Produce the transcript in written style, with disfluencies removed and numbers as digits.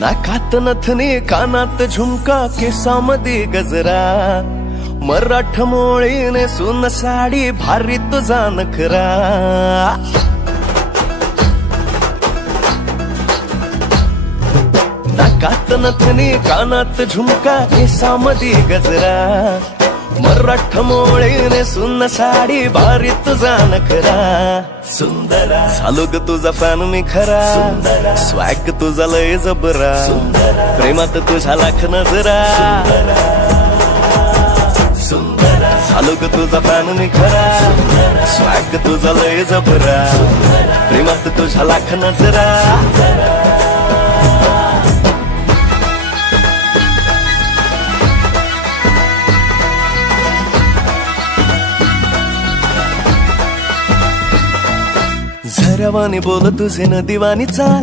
नाकात नथनी कानात झुमका केसामध्ये गजरा मराठ मोळीने सुन साडी भारी तुझा नखरा नाकात नथनी कानात झुमका केसामध्ये गजरा मराठ मोळीने सुन साडी भारी तुझा नखरा सुंदरा झालो ग तुझा फॅन मी खरा स्वॅग तुझा लय जबरा प्रेमात तुझ्या लाख नजरा झालो ग तुझा फॅन मी खरा स्वॅग तुझा लय जबरा प्रेमात तुझ्या लाख नजरा झरवानी बोल तुझे न दिवानी चाल